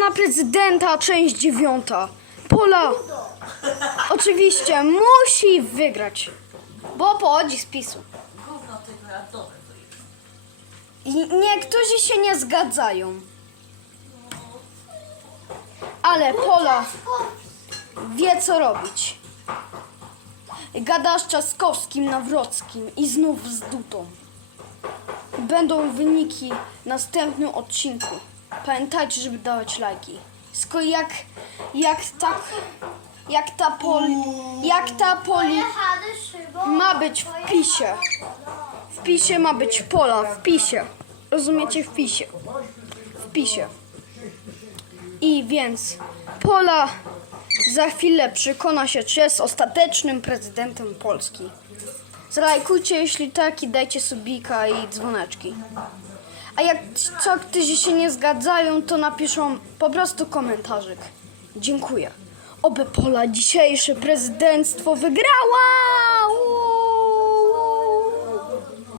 na prezydenta, część dziewiąta. Pola oczywiście musi wygrać, bo pochodzi z PiSu. Gówno dobre to jest. I niektórzy się nie zgadzają. Ale Pola wie co robić. Gada z Trzaskowskim, Nawrockim i znów z Dutą. Będą wyniki w następnym odcinku. Pamiętajcie, żeby dawać lajki. Tylko jak, jak ta, jak ta poli, jak ta poli ma być w pisie. W pisie ma być pola, w pisie. Rozumiecie? W pisie. W pisie. I więc Pola za chwilę przekona się, czy jest ostatecznym prezydentem Polski. Zalajkujcie, jeśli tak, i dajcie subika i dzwoneczki. A jak co którzy się nie zgadzają, to napiszą po prostu komentarzyk. Dziękuję. Oby Pola dzisiejsze prezydentstwo wygrała!